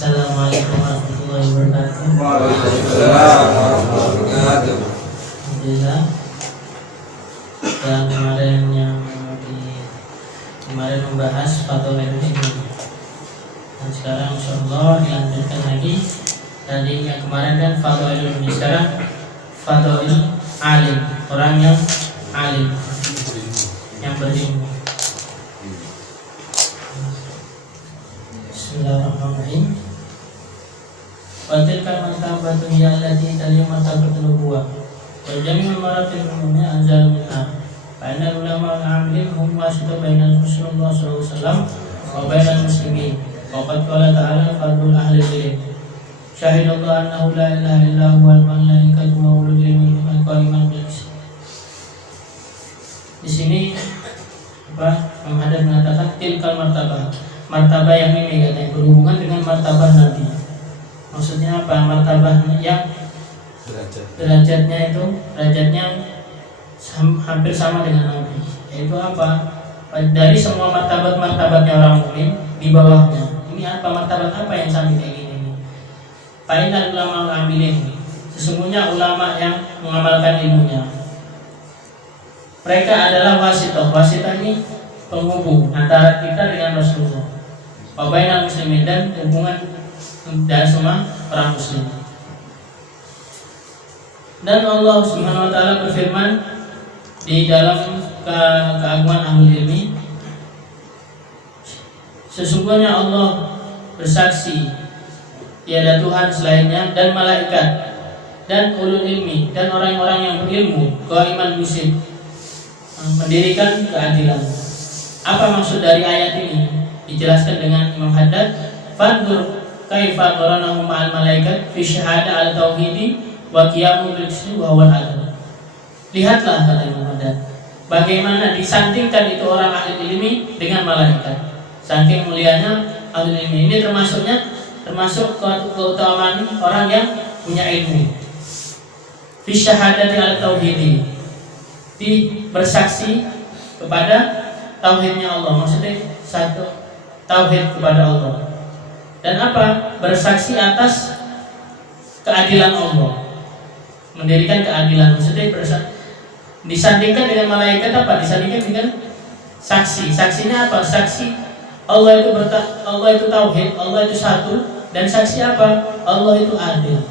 Assalamualaikum warahmatullahi wabarakatuh. Waalaikumsalam warahmatullahi wabarakatuh. Alhamdulillah. Dan kemarin membahas Fadhail Ilmi. Dan sekarang insyaallah dilanjutkan lagi. Tadi yang kemarin kan Fadhail Ilmi, sekarang Fadhail Alim, orang yang alim, yang berilmu. Bismillahirrahmanirrahim. Wa tilka martabatu hiya allati taliya martabatul nubuwah. Wa jami'ul maratil umumiyya anzal minha. Fa inna ulama al-'amilin hum wasita baina Rasulullah sallallahu alaihi wasallam wa bainal muslimin. Wa qad qala ta'ala fadlul ahli ilm. Syahidallahu annahu la ilaha illa huwal malaikatu wa ulul ilmi qa'iman bil qist. Di sini Muhammad mengatakan tilkal martabah yang ini katanya berhubungan dengan martabah Nabi. Maksudnya apa? Martabah yang derajatnya hampir sama dengan Nabi. Yaitu apa? Dari semua martabatnya orang mukmin di bawahnya. Ini apa? Martabat apa yang sampai kayak gini? Fa'inal ulama al-amilin. Sesungguhnya ulama yang mengamalkan ilmunya. Mereka adalah wasitoh. Wasitoh ini penghubung antara kita dengan Rasulullah. Wabainal muslimin, dan hubungan dan semua orang muslim. Dan Allah Subhanahu wa taala berfirman di dalam keagungan ahlul ilmi, sesungguhnya Allah bersaksi tiada Tuhan selainnya, dan malaikat dan ulul ilmi dan orang-orang yang berilmu, qaiman muslim, mendirikan keadilan. Apa maksud dari ayat ini? Dijelaskan dengan Imam Haddad, fandur kaifa qaranahum ma'al malaikat fi syahada al tauhidi wa qiyamu bil qisti wa huwal adl. Lihatlah, kata Imam Haddad, bagaimana disandingkan itu orang ahli ilmi dengan malaikat. Saking mulianya ahli ilmi ini termasuk keutamaan orang yang punya ilmu. Fi syahadati al tauhidi, di bersaksi kepada tauhidnya Allah, maksudnya satu tauhid kepada Allah. Dan apa? Bersaksi atas keadilan Allah, mendirikan keadilan, maksudnya disandingkan dengan malaikat apa? Disandingkan dengan saksi. Saksinya apa? Saksi Allah itu tauhid, Allah itu satu, dan saksi apa? Allah itu adil.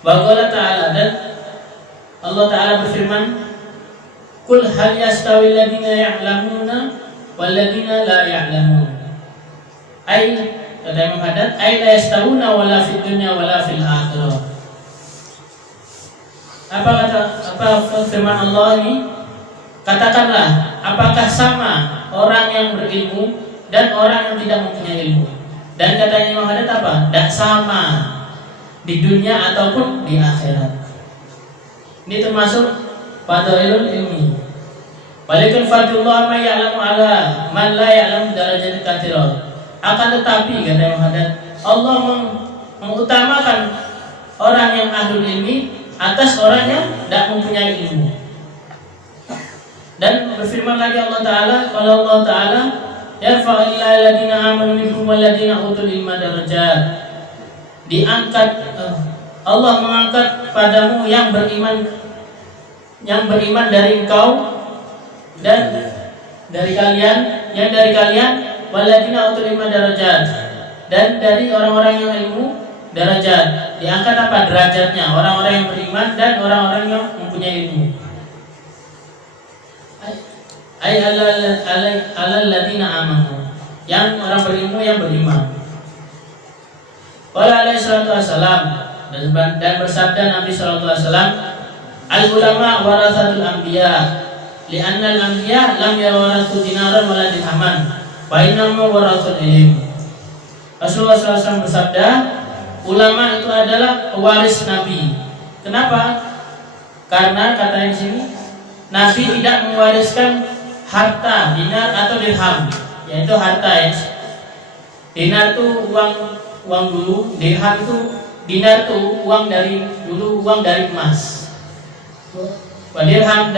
Wa qala ta'ala, dan Allah Ta'ala berfirman, Qul hal yastawi alladhina ya'lamuna wal ladhina la ya'lamun. Ai, kata Imam Haddad, ai la yastawuna wala fid dunya wala fil akhirah. Apa firman Allah ini? Katakanlah, apakah sama orang yang berilmu dan orang yang tidak mempunyai ilmu? Dan katanya Imam Haddad apa? Tak sama di dunia ataupun di akhirat. Ini termasuk fadhailul ilmi. Walakin fadlullah ma ya'lamu ala man la ya'lamu darajat katsirah. Akan tetapi, kata Imam Haddad, Allah mengutamakan orang yang ahlul ilmi atas orang yang tidak mempunyai ilmu. Dan berfirman lagi Allah Ta'ala, kalau Allah Ta'ala yarfa'u alladziina aamanu minkum walladziina utul ilma darajat. Diangkat, Allah mengangkat padamu yang beriman dari engkau dan dari kalian waladina utul ilma darajat, dan dari orang-orang yang ilmu darajat. Diangkat apa? Derajatnya orang-orang yang beriman dan orang-orang yang mempunyai ilmu. Ay alal ladina amanu, yang orang berilmu yang beriman. Qala alaihi salatu wassalam, dan bersabda Nabi sallallahu alaihi wasallam, al ulama warathatul anbiya, li'anna al anbiya lam yawarathu dinaran wala dirhaman, wa innama warathul ilm. Rasulullah SAW bersabda, ulama itu adalah pewaris Nabi. Kenapa? Karena katanya di sini, Nabi tidak mewariskan harta, dinar atau dirham, yaitu harta ya. Dinar itu uang dulu, dirham itu dinar itu uang dari dulu, uang dari emas. Dirham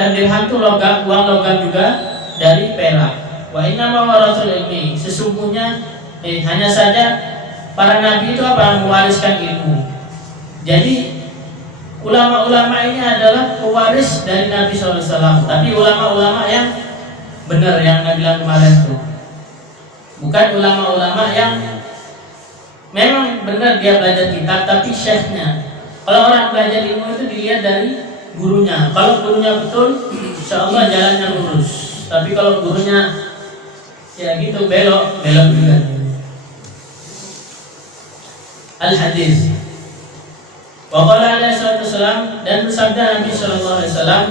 itu uang logam juga dari perak. Wa inna ma warathul ilmi, sesungguhnya hanya saja para nabi itu apa? Mewariskan ilmu. Jadi ulama-ulama ini adalah pewaris dari Nabi SAW. Tapi ulama-ulama yang benar yang Nabi bilang kemarin itu, bukan ulama-ulama yang memang benar dia belajar kitab tapi syekhnya. Kalau orang belajar ilmu itu dilihat dari gurunya. Kalau gurunya betul, insya Allah jalannya lurus. Tapi kalau gurunya ya gitu belok juga. Al-hadis. Wa qala alaihi salatu wasalam, dan bersabda Nabi sallallahu alaihi wasallam,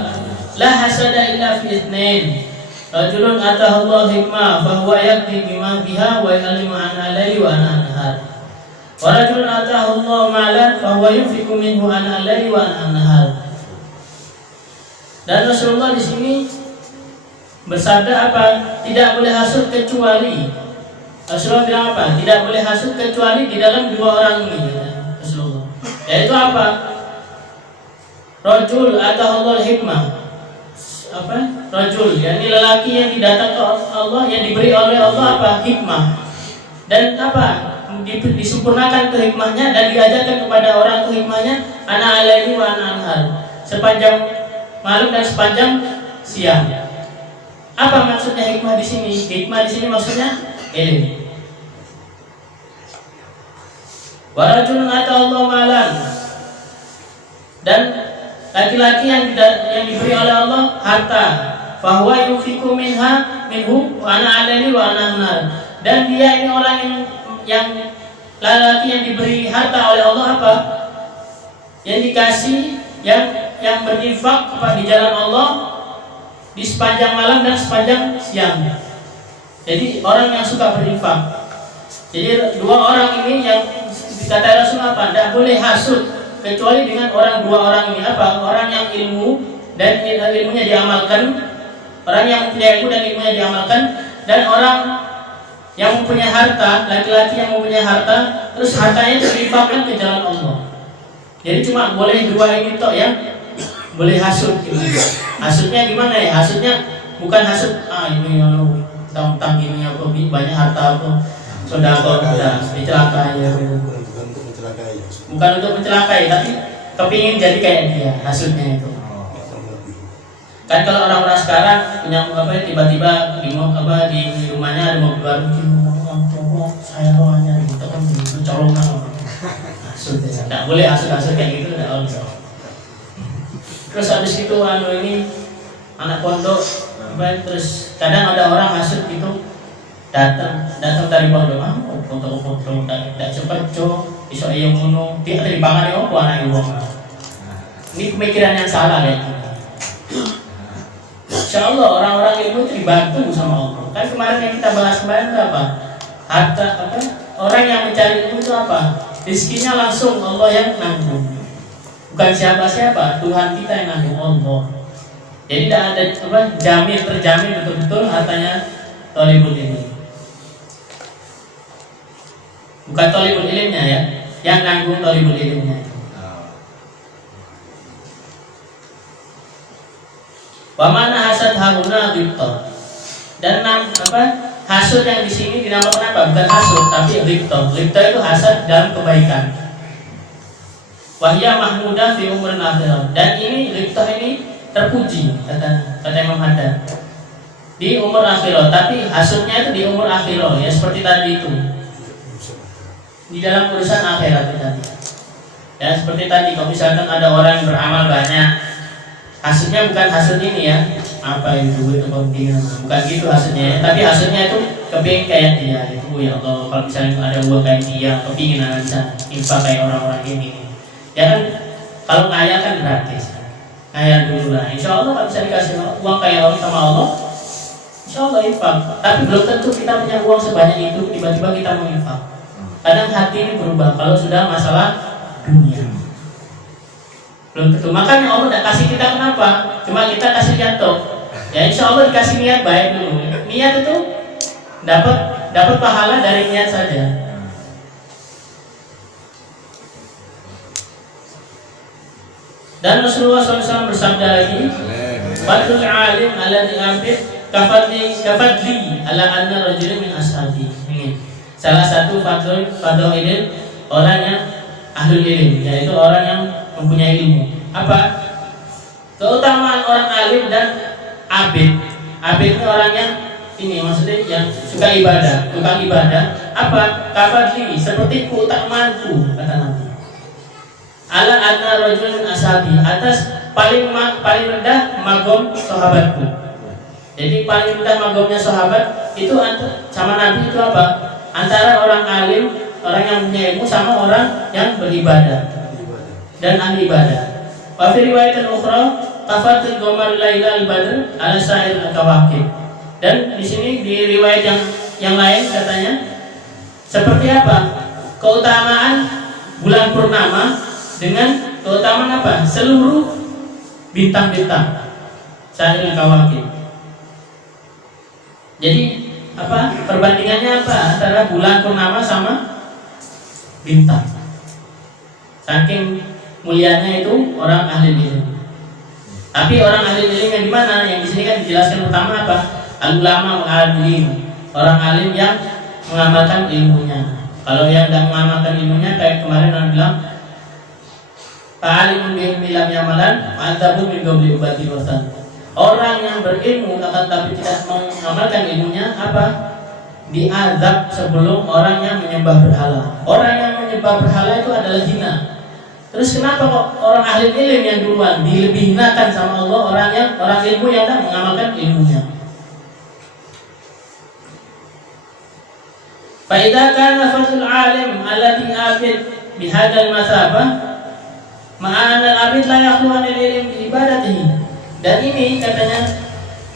la hasada illa fi itsnain. Rajulun atahu Allah hikmah fa huwa yaqdi bima biha wa ya'lamu an alai wa an nahar. Wa rajulun atahu Allah malan fa huwa yunfiqu minhu an alai wa an nahar. Dan Rasulullah di sini bersabda apa? Tidak boleh hasud kecuali, Rasulullah bilang apa? Tidak boleh hasud kecuali di dalam dua orang ini, Rasulullah. Yaitu apa? Rajul atahu Allah hikmah. Apa? Rajul, yakni lelaki yang didatang ke Allah, yang diberi oleh Allah apa? Hikmah. Dan apa? Disempurnakan ke hikmahnya dan diajarkan kepada orang ke hikmahnya, ana alaihi wa ana anhar. Sepanjang malam dan sepanjang siang. Apa maksudnya hikmah di sini? Hikmah di sini maksudnya ilmu. Wa rajulun ata Allah malan, dan laki-laki yang diberi oleh Allah harta, fahuwa yunfiqu minhu wa ana alaihi wa ana anhar. Dan dia ini orang yang laki yang diberi harta oleh Allah apa? Yang dikasih, yang berinfak di jalan Allah di sepanjang malam dan sepanjang siang. Jadi orang yang suka berinfak. Jadi dua orang ini yang dikata Rasul apa? Tidak boleh hasud kecuali dengan dua orang ini apa? Orang yang ilmu dan ilmunya diamalkan, orang yang punya ilmu dan ilmunya diamalkan, dan orang yang mempunyai harta, laki-laki yang mempunyai harta, terus hartanya diinfakkan ke jalan Allah. Jadi cuma boleh dua ini toh yang boleh hasud. Hasudnya gimana ya? Hasudnya bukan hasud ini tentang gini aku banyak harta aku sudah kau dicelakai ya. Bukan untuk mencelakai, tapi kepingin jadi kayak dia, hasudnya itu. Kan kalau orang-orang sekarang punya apa tiba-tiba di rumahnya ada mobil baru, saya doanya gitu kan colongan orang. Hasud ya. Enggak boleh hasud-hasud kayak gitu, enggak boleh. Terus habis itu ini anak pondok terus kadang ada orang hasud gitu datang dari pondok foto-foto tak cepat iso yang ngono dia tadi pangan yo anak ibu. Ini pemikiran yang salah ya. Insyaallah orang-orang ilmu itu dibantu sama Allah. Kan kemarin yang kita bahas kemarin apa? Harta apa? Orang yang mencari ilmu itu apa? Rezekinya langsung Allah yang nanggung. Bukan siapa-siapa, Tuhan kita yang nanggung, Allah. Jadi tidak ada terjamin betul-betul hartanya thalibul ilmi. Bukan thalibul ilmnya ya, yang nanggung thalibul ilmnya. Wa mana hasad haruna ghibta. Dan hasud yang di sini dinamakan apa? Bukan hasud tapi ghibta. Ghibta itu hasad dalam kebaikan. Wahya mahmudah fi umur akhirah. Dan ini ghibta ini terpuji kata Imam Haddad di umur akhirah, tapi hasudnya itu di umur akhirah ya, seperti tadi itu di dalam urusan akhirat tadi ya, seperti tadi kalau misalkan ada orang yang beramal banyak, hasudnya bukan hasud ini ya apa itu kepentingan, bukan gitu hasudnya ya. Tapi hasudnya itu kepingin kayak dia itu ya Allah, kalau misalnya ada uang kayak dia kepingin bisa infak kayak orang-orang ini ya kan. Kalau kaya kan gratis, kaya dulu lah, insya Allah kalau bisa dikasih uang kayak orang sama Allah, insya Allah infak. Tapi belum tentu kita punya uang sebanyak itu tiba-tiba kita mau infak. Kadang hati ini berubah kalau sudah masalah dunia, belum tentu. Makanya Allah tidak kasih kita kenapa? Cuma kita kasih jatuh ya, insya Allah dikasih niat baik dulu. Niat itu dapat pahala dari niat saja. Dan Rasulullah SAW bersabda lagi, Fadlul alim ala di'abid kafadli ala anna rajulun min ashabi. salah satu fadhailil orang yang ahlul ilm, yaitu orang yang mempunyai ilmu. Apa? Keutamaan orang alim dan abid. Abid ini orang yang ini maksudnya yang suka ibadah, tukang ibadah. Apa? Kafadli, seperti keutamaanku, kata Nabi. Ala adna rajulun ashabi, atas paling rendah magom sahabatku. Jadi paling rendah magomnya sahabat itu sama Nabi itu apa? Antara orang alim, orang yang punya ilmu, sama orang yang beribadah dan ahli ibadah. Wa fi riwayatin ukhra tafatul qamar lailal badr ala sa'ir al-kawakib. Dan di sini di riwayat yang lain katanya seperti apa? Keutamaan bulan purnama dengan keutamaan apa? Seluruh bintang-bintang sa'ir al-kawakib. Jadi apa? Perbandingannya apa antara bulan purnama sama bintang? Saking mulianya itu orang ahli ilmu. Tapi orang ahli ilmu yang di mana? Yang di sini kan dijelaskan pertama apa? Al-ulama wal-alim, orang alim yang mengamalkan ilmunya. Kalau yang tidak mengamalkan ilmunya, kayak kemarin orang bilang, fa'alimun bihilmi lam yamalan, fa'antabu min qabli ubati wasan. Orang yang berilmu akan tapi tidak mengamalkan ilmunya, apa? Diazab sebelum orang yang menyembah berhala. Orang yang menyembah berhala itu adalah hina. Terus kenapa kok orang ahli ilmu yang duluan dilebih hinakan sama Allah, orang ilmu yang tidak mengamalkan ilmunya? Faidah kana fadlul alim alladhi abid bihadal masabah ma'ana al-abid la yakhlu anil ilm bi ibadatihi. Dan ini katanya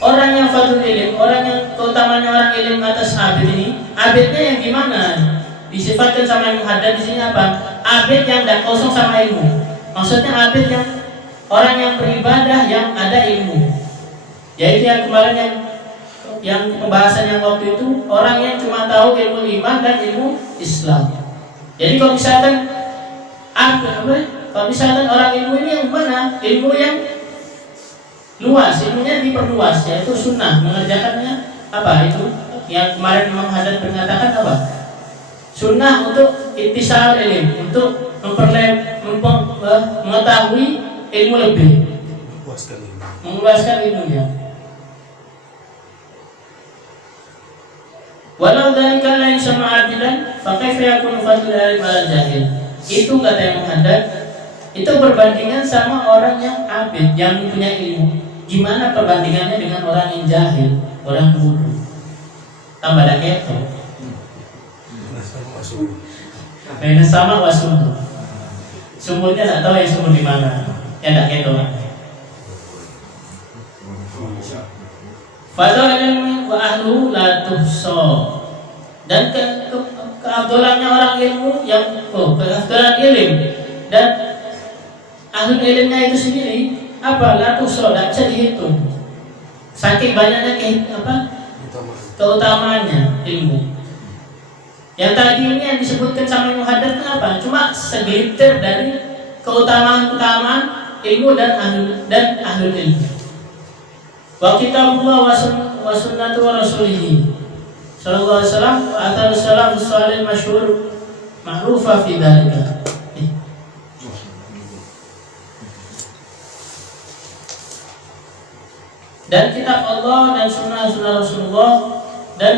orang yang fadlul ilm, orang yang keutamanya orang ilm atas abid ini, abidnya yang gimana? Disifatkan sama yang muhaddad di sini apa? Abid yang tidak kosong sama ilmu. Maksudnya abid yang orang yang beribadah yang ada ilmu. Yaitu yang kemarin yang pembahasan yang waktu itu, orang yang cuma tahu ilmu iman dan ilmu Islam. Jadi kalau misalkan orang ilmu ini yang mana? Ilmu yang luas, ilmunya diperluas, yaitu sunnah, mengerjakannya apa itu? Yang kemarin Imam Haddad mengatakan apa? Sunnah untuk ittisal ilmu, untuk mengetahui ilmu lebih, meluaskan ilmunya. Walau dzalika la yasma abidan fa kaifa yakunu fadlul alim ala jahil. Itu kata yang Haddad, itu perbandingan sama orang yang abid, yang punya ilmu. Gimana perbandingannya dengan orang yang jahil, orang bodoh? Tambah ada keto. Beda sama wasumur. Sumurnya tak tahu ya sumur di mana. Ya tak keto. Fadhal ilmi wa ahluhu la tuhsa. Dan keafdalannya orang ilmu yang keafdalan ilmu dan ahli ilmunya itu sendiri apa? La tuhsa, tidak bisa dihitung. Saking banyaknya keutamaannya ilmu. Yang tadi ini yang disebutkan sama Imam Haddad kenapa? Cuma segelintir dari keutamaan ilmu dan ahli ilmu. Wa kitabullah wa sunnatu wa rasulihi sallallahu alaihi wasallam wa athar salafus salih masyhur ma'rufa fi dzalika. Dan kitab Allah dan sunnah Rasulullah dan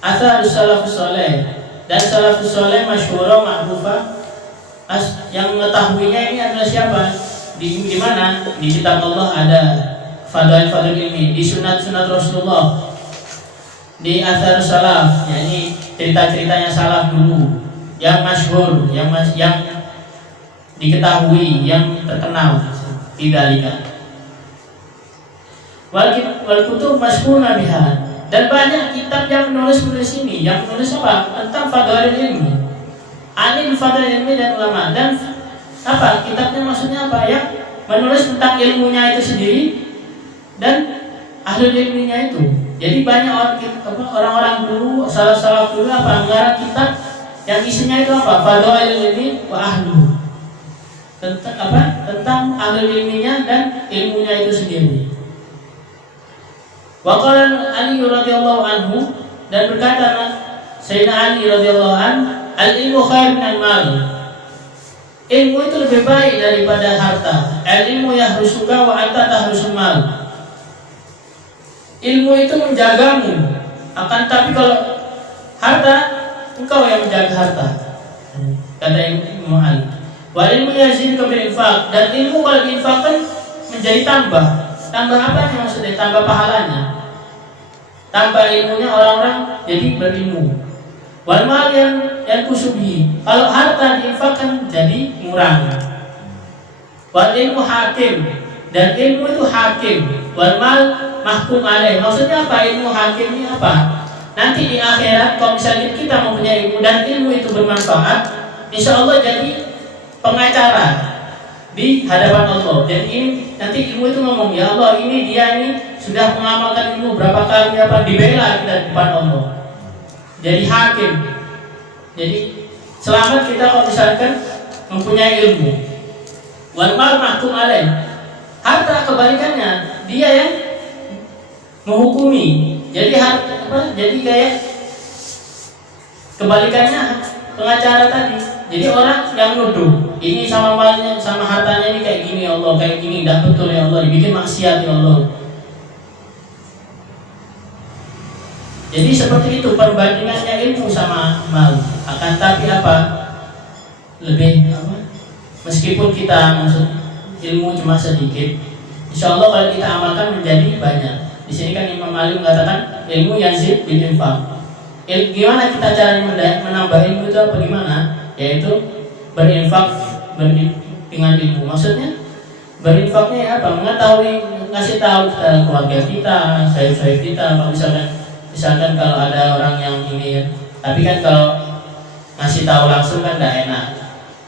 athar salafus salih dan salafus salih masyhur ma'rufa, yang mengetahuinya ini adalah siapa? Di mana? Di kitab Allah ada fadhail ilmi, di sunat Rasulullah, di athar salaf, yakni cerita-ceritanya salaf dulu yang masyhur, yang diketahui, yang terkenal. Tidak wal kutub masyhurna biha, dan banyak kitab yang menulis ini, yang menulis apa? Tentang fadhail ilmi, alim fadhail ilmi dan ulama. Dan apa kitabnya, maksudnya apa? Yang menulis tentang ilmunya itu sendiri dan ahli ilmunya itu. Jadi banyak orang-orang dulu, salaf dulu apa? Mengarang kitab yang isinya itu apa? Fadhail ilmi wa ahlu. Tentang ahli ilmunya dan ilmunya itu sendiri. Wa qala Ali radhiyallahu anhu, dan berkata Sayyidina Ali radhiyallahu an, al-ilmu khair minal mal. Ilmu itu lebih baik daripada harta. Al-ilmu yahrusuka wa anta tahrusul mal. Ilmu itu menjagamu. Akan tapi kalau harta, engkau yang menjaga harta. Kata Imam Ali. Wal ilmu yaziduka bil infaq, dan ilmu kalau diinfakkan menjadi tambah. Tambah apa maksudnya? Tambah pahalanya. Tambah ilmunya orang-orang jadi berilmu. Wal mal yang kusubi, kalau harta diinfakkan jadi murah. Wal ilmu hakim, dan ilmu itu hakim. Wal mal mahkum alaih. Maksudnya apa ilmu hakim ini apa? Nanti di akhirat kalau misalnya kita mempunyai ilmu dan ilmu itu bermanfaat, insya Allah jadi pengacara di hadapan Allah. Dan ini nanti ilmu itu ngomong, ya Allah ini dia ini sudah mengamalkan ilmu berapa kali apa, dibela kita di depan Allah. Jadi hakim. Jadi selamat kita kalau misalkan mempunyai ilmu. Wal mal mahkum alaih. Harta kebalikannya, dia yang menghukumi. Jadi harta apa? Jadi kayak kebalikannya pengacara tadi. Jadi orang yang nuduh, ini sama malnya, sama hartanya ini kayak gini ya Allah, kayak gini tidak betul ya Allah, dibikin maksiat ya Allah. Jadi seperti itu perbandingannya ilmu sama mal. Akan tapi apa? Lebih apa? Meskipun kita maksud ilmu cuma sedikit, insya Allah kalau kita amalkan menjadi banyak. Di sini kan Imam Ali mengatakan ilmu yazid bil infaq. Gimana kita caranya menambah ilmu itu apa gimana? Yaitu berinfak dengan ilmu. Maksudnya berinfaknya apa? Mengetahui, ngasih tahu kepada keluarga kita, sayur-sayur kita. Kalau misalkan kalau ada orang yang ini ya, tapi kan kalau ngasih tahu langsung kan tidak enak.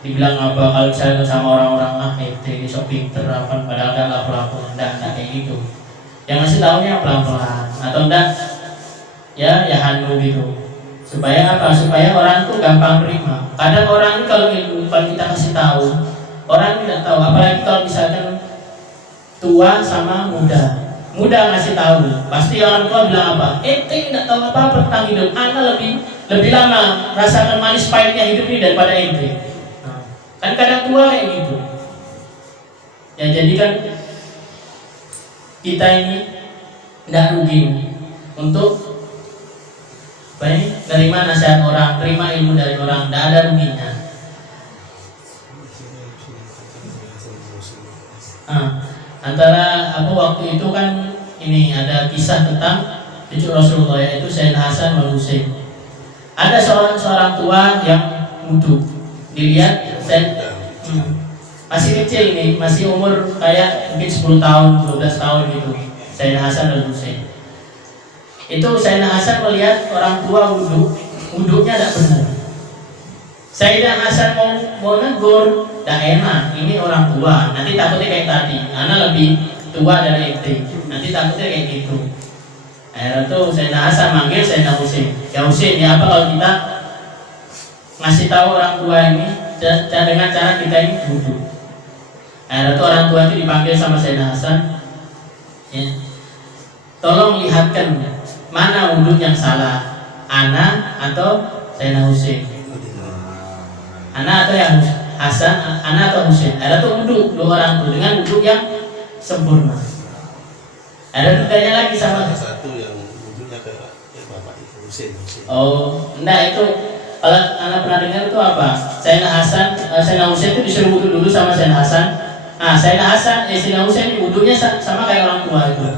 Dibilang apa kalau misalnya sama orang-orang ini sok pinter apa, padahal kan nggak pelaku, tidak kayak gitu. Yang ngasih tahunya pelan-pelan atau enggak ya hanu gitu. Supaya apa? Supaya orang tuh gampang terima. Kadang orang ini kalau ilmu, kalau kita kasih tahu, orang tidak tahu. Apalagi kalau misalkan tua sama muda. Muda ngasih tahu, pasti orang tua bilang apa? Ente tidak tahu apa-apa tentang hidup. Anda lebih lama rasakan manis pahitnya hidup ini daripada ente. Nah, kan kadang tua kayak gitu. Ya jadi kan kita ini tidak rugi untuk baik nerima nasihat orang, terima ilmu dari orang, tidak ada ruginya. Antara apa waktu itu kan ini ada kisah tentang cucu Rasulullah, yaitu Sayyidina Hasan wal Husain. Ada seorang tua yang wudhu, dilihat masih kecil nih, masih umur kayak mungkin 10 tahun, 12 tahun gitu, Sayyidina Hasan wal Husain. Itu Sayyidina Hasan melihat orang tua wudhunya tidak benar. Sayyidina Hasan mau negur, tidak enak, ini orang tua, nanti takutnya kayak tadi, anak lebih tua dari ente, nanti takutnya kayak gitu. Akhirnya tuh Sayyidina Hasan manggil Sayyidina Husain. Ya Husain, ya apa kalau kita ngasih tahu orang tua ini dengan cara kita ini wudhu. Akhirnya tuh orang tua itu dipanggil sama Sayyidina Hasan, ya, tolong lihatkan mana wudhu yang salah, anak atau Sayyidina Husain. Anak atau yang Hasan, anak atau Husain. Ada tuh wudhu dua orang tuh dengan wudhu yang sempurna. Ada ditanya lagi sama satu yang wudhunya kayak bapak itu Husain. Oh, enggak itu kalau anak pernah dengar itu apa? Sayyidina Hasan, Sayyidina Husain itu disuruh wudhu dulu sama Sayyidina Hasan. Nah, Sayyidina Husain wudhunya sama kayak orang tua itu.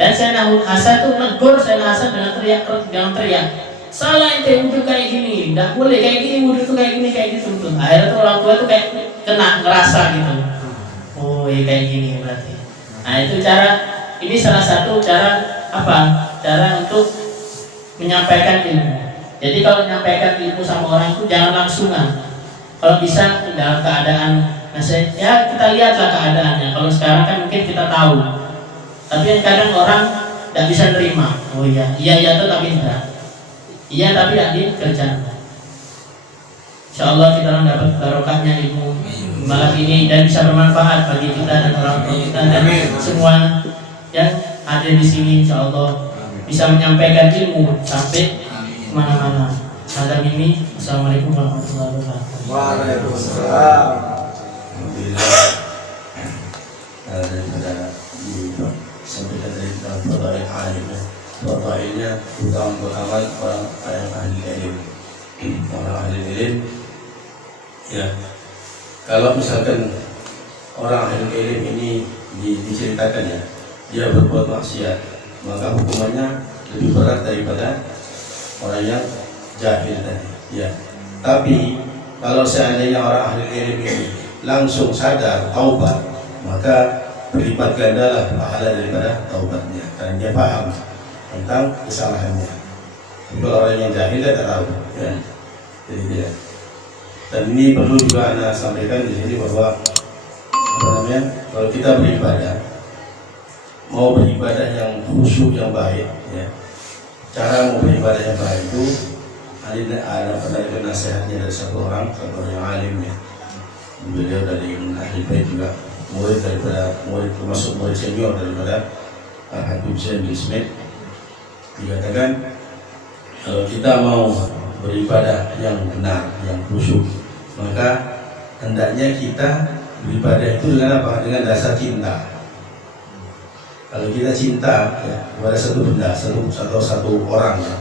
Dan Sayyidina Hasan tuh negur Sayyidina Hasan dengan teriak. Salah ente wudhu kayak gini, tidak boleh kayak gini, wudhu tuh kayak gini, kayak gitu tuh. Akhirnya tuh orang tua tuh kayak kena, ngerasa gitu. Oh iya kayak gini berarti. Nah itu ini salah satu cara apa? Cara untuk menyampaikan ilmu. Jadi kalau menyampaikan ilmu sama orang itu jangan langsungan. Kalau bisa dalam keadaan, ya kita lihatlah keadaannya. Kalau sekarang kan mungkin kita tahu, tapi kadang orang tidak bisa nerima. Oh iya tuh tapi enggak. Iya tapi tidak dikerjakan. Insyaallah kita akan dapat barokahnya ilmu malam ini dan bisa bermanfaat bagi kita dan orang tua kita dan semua yang ada di sini. Insyaallah bisa menyampaikan ilmu sampai kemana-mana. Ada ini. Assalamualaikum warahmatullahi wabarakatuh. Waalaikumsalam. Alhamdulillah daripada disampaikan dari dalam fadail alim. Fadailnya utama orang yang ahli ilmu. Orang ahli ilmu ya, kalau misalkan orang ahli ilmu ini diceritakan ya, dia berbuat maksiat, maka hukumannya lebih berat daripada orang yang jahil tadi ya. Tapi kalau seandainya orang ahli ilmu ini langsung sadar taubat, maka berlipat gandalah pahala daripada taubatnya, karena dia paham tentang kesalahannya. Kalau orang yang jahil dia tak tahu ya. Jadi dia. Dan ini perlu juga Anda sampaikan di sini bahwa kalau kita beribadah, mau beribadah yang khusyuk yang baik ya, cara mau beribadah yang baik itu ada nasihatnya dari satu orang yang alim ya. Beliau dari ahli bait juga, murid termasuk murid senior daripada Habib Zain bin Smith. Dikatakan kalau kita mau beribadah yang benar, yang khusyuk, maka hendaknya kita beribadah itu dengan apa? Dengan dasar cinta. Kalau kita cinta ya, kepada satu benda, satu orang ya,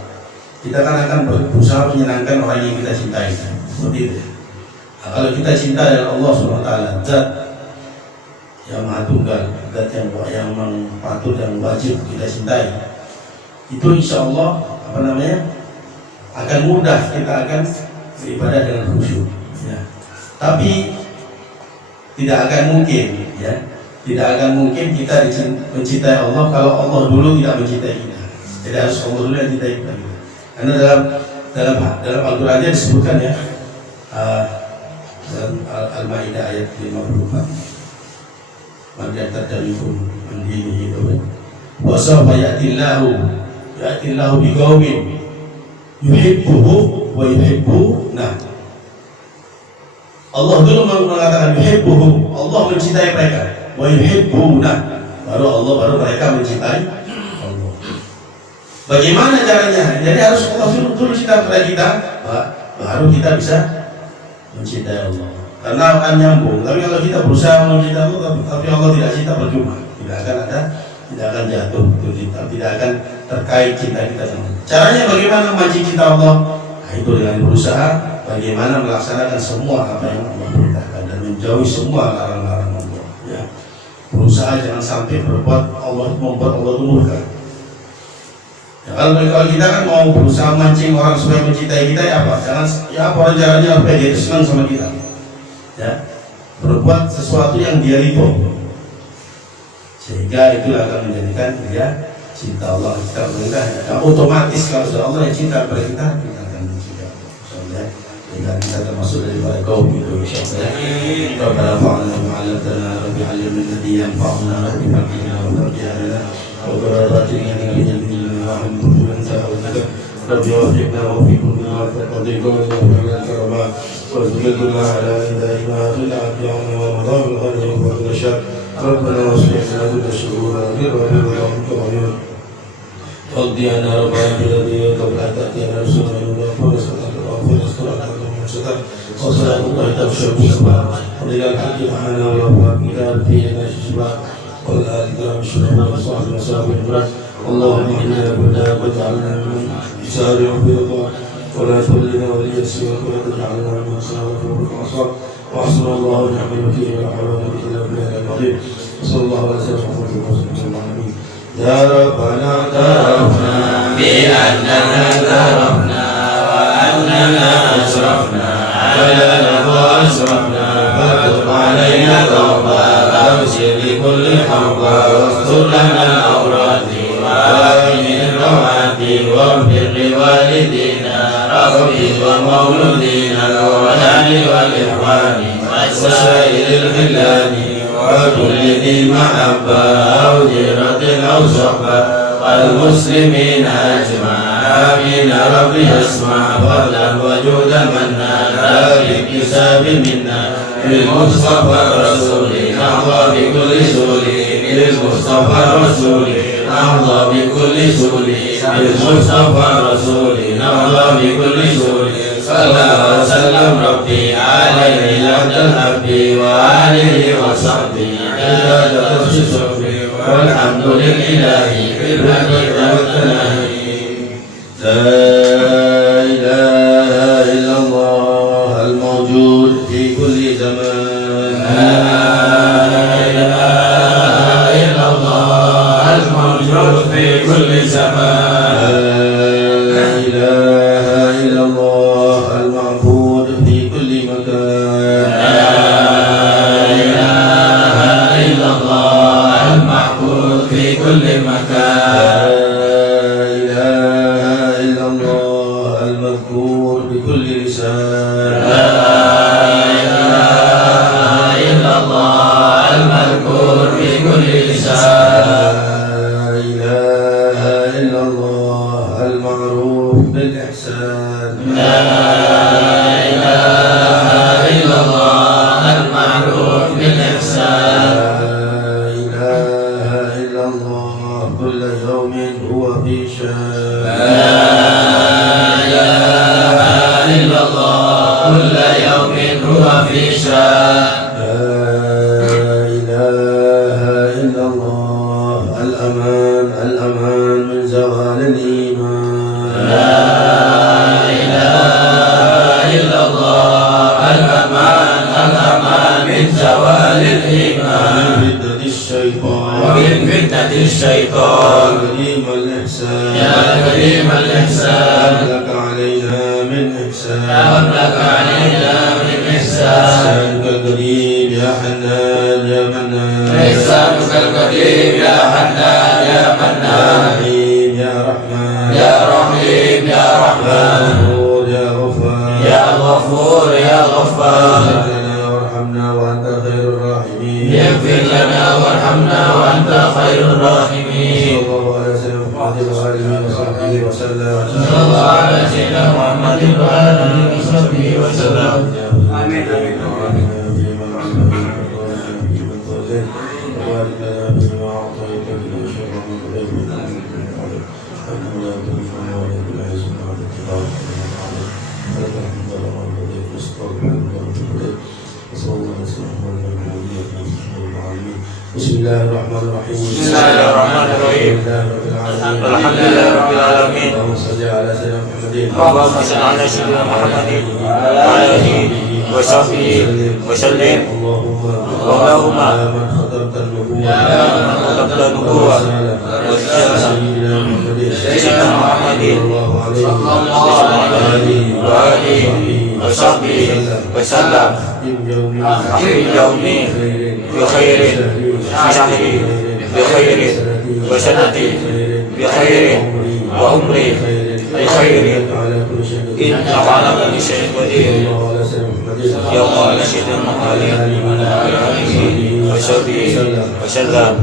kita kan akan berusaha menyenangkan orang yang kita cintai, seperti itu. Nah, kalau kita cinta dengan Allah SWT, Zat yang Maha Tunggal, Zat yang patut dan wajib kita cintai, itu insya Allah akan mudah kita akan beribadah dengan khusyuk ya. Tapi tidak akan mungkin ya, tidak akan mungkin kita mencintai Allah kalau Allah dulu tidak mencintai kita. Jadi harus Allah dulu yang mencintai kita. Karena dalam Al-Quran disebutkan ya, dalam Al-Maidah ayat 54, maka tadamikum mandini itu wa sawfa ya'tillahu biqaumin yuhibbuhu wa yuhibbuna. Allah dulu mengatakan yuhibbuhu, Allah mencintai mereka, wa yuhibbuna, baru mereka mencintai Allah. Bagaimana caranya? Jadi harus Allah dulu cinta kepada kita, baru kita bisa mencintai Allah. Karena akan nyambung. Tapi kalau kita berusaha mencintai Allah tapi Allah tidak cinta, percuma. Tidak akan jatuh itu cinta, tidak akan terkait cinta kita sama. Caranya bagaimana memancing cinta Allah? Nah, itu dengan berusaha bagaimana melaksanakan semua apa yang Allah perintahkan dan menjauhi semua larang-larang Allah ya. Berusaha jangan sampai membuat Allah murka ya. Kalau kita kan mau berusaha mancing orang supaya mencintai kita ya apa? Orang caranya supaya dia senang sama kita ya, berbuat sesuatu yang dia ridho, sehingga itu akan menjadikan dia cinta Allah. Kita perintah ya, otomatis kalau sudah Allah yang cinta kepada kita akan mencintai Allah. Insyaallah ya, kita termasuk daripada kaum itu insyaallah. Rabbana fa'alna ma'alatana rabbi 'allimna alladhi yanfa'una rabbi fa'alna wa tarja'na wa qarabatina min al-jinni wa min kulli rabbi waffiqna wa fikum wa taqdiru wa karama wa zulilna ala ilaha illa anta wa madhal al-ghayb wa al-shar. ربنا واصلح لنا كل شرورنا برحمتك وعلينا واقضي عنا ربنا برضيك ولا تأتينا رسولنا وغفر صلاة وصلاة الله تبشر بالصباح ولله الحق معنا والوفاء كتاب فينا الشباب والآل كرام الشرف والصحب وصحب الفرج. اللهم إنا كنا واجعلنا من يسارع في رضاك ولا تولنا ولي سواك ولا تجعلنا من صلاة وعصاك وحسن الله ونعم الوكيل ولا حول ولا قوة إلا بالله العظيم. صلى الله عليه وسلم العالمين. يا ربنا اعترفنا بأننا اعترفنا وأننا أسرفنا على لظى أسرفنا فاتق علينا توبة أبشر بكل حوبة واستر لنا الأوراد وآمن الرواد واغفر لوالدينا ربي ومولودينا والأهل والإخوان وسائر الخلان وكل ذي محبة أو جيرة أو صحبة والمسلمين أجمعين. آمين ربي اسمع فضلا وجودا منا لا باكتساب منا بالمصطفى الرسول نحظى بكل سول بالمصطفى الرسول نحظى بكل سول بالمصطفى الرسول نحظى بكل سول صلى وسلم ربي عليه عبد الحبي وآله وصحبه عدد كل صبري والحمد لله في البدء والتنهي. لا إله إلا الله الموجود في كل زمان. لا إله إلا الله الموجود في كل زمان. لا إله إلا الله المعبود في كل مكان. لا إله إلا الله المعبود في كل مكان. لا إله إلا الله المذكور بكل لسان. لا إله إلا الله المذكور في كل لسان. لا إله إلا الله المعروف بالإحسان. لا إله إلا الله المعروف بالإحسان. لا إله إلا الله كل يوم هو في شان. لا إله إلا الله كل يوم هو في شان. لا إله إلا الله الأمان الأمان من زوال الإيمان. لا إله إلا الله الأمان الأمان من زوال الإيمان. من فتنة الشيطان ومن فتنة الشيطان. كريم الإحسان يا كريم الإحسان. لك علينا من إحسان. يا لك علينا من إحسان. إحسانك القديم يا حنان يا منان. إحسانك القديم يا حنان يا يا منان. رحيم يا رحمن. يا رحيم يا يا رحمن. غفور يا غفار. يا غفور يا غفار. اغفر لنا وارحمنا وأنت خير الراحمين. اغفر لنا وارحمنا وأنت خير الراحمين. صلى الله على سيدنا محمد وآله وصحبه وسلم. صلى الله على سيدنا محمد وآله وصحبه وسلم. آمين آمين. وبارك لنا فيما أعطيت من شر ما قضيت الحمد لله رب العالمين. بسم الله الرحمن الرحيم. بسم الله الرحمن الرحيم. الحمد لله رب العالمين. اللهم صل على سيدنا محمد. اللهم صل على سيدنا محمد وعلى آله وصحبه وسلم. اللهم يا من ختمت النبوة يا من ختمت النبوة سيدنا محمد سيدنا محمد صلى الله عليه وآله وصحبه وسلم. في اليوم بخير وشهر بخير وسنة بخير وعمر بخير إنك على كل شيء قدير. يوم على سيدنا محمد وعلى آله وصحبه وسلم.